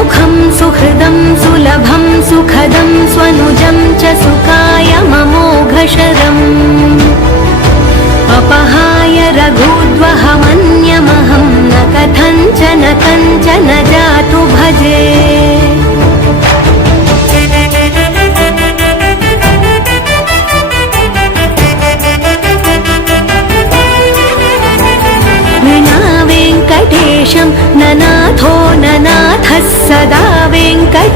सुमुखं सुहृदं सुलभं सुखदं स्वनुजं च सुखाय ममोघशरम्। अपहाय रघुद्वहमन्यमहं न कथञ्चन कञ्चन जातु भजे। वेङ्कटेशं ननाथः सदा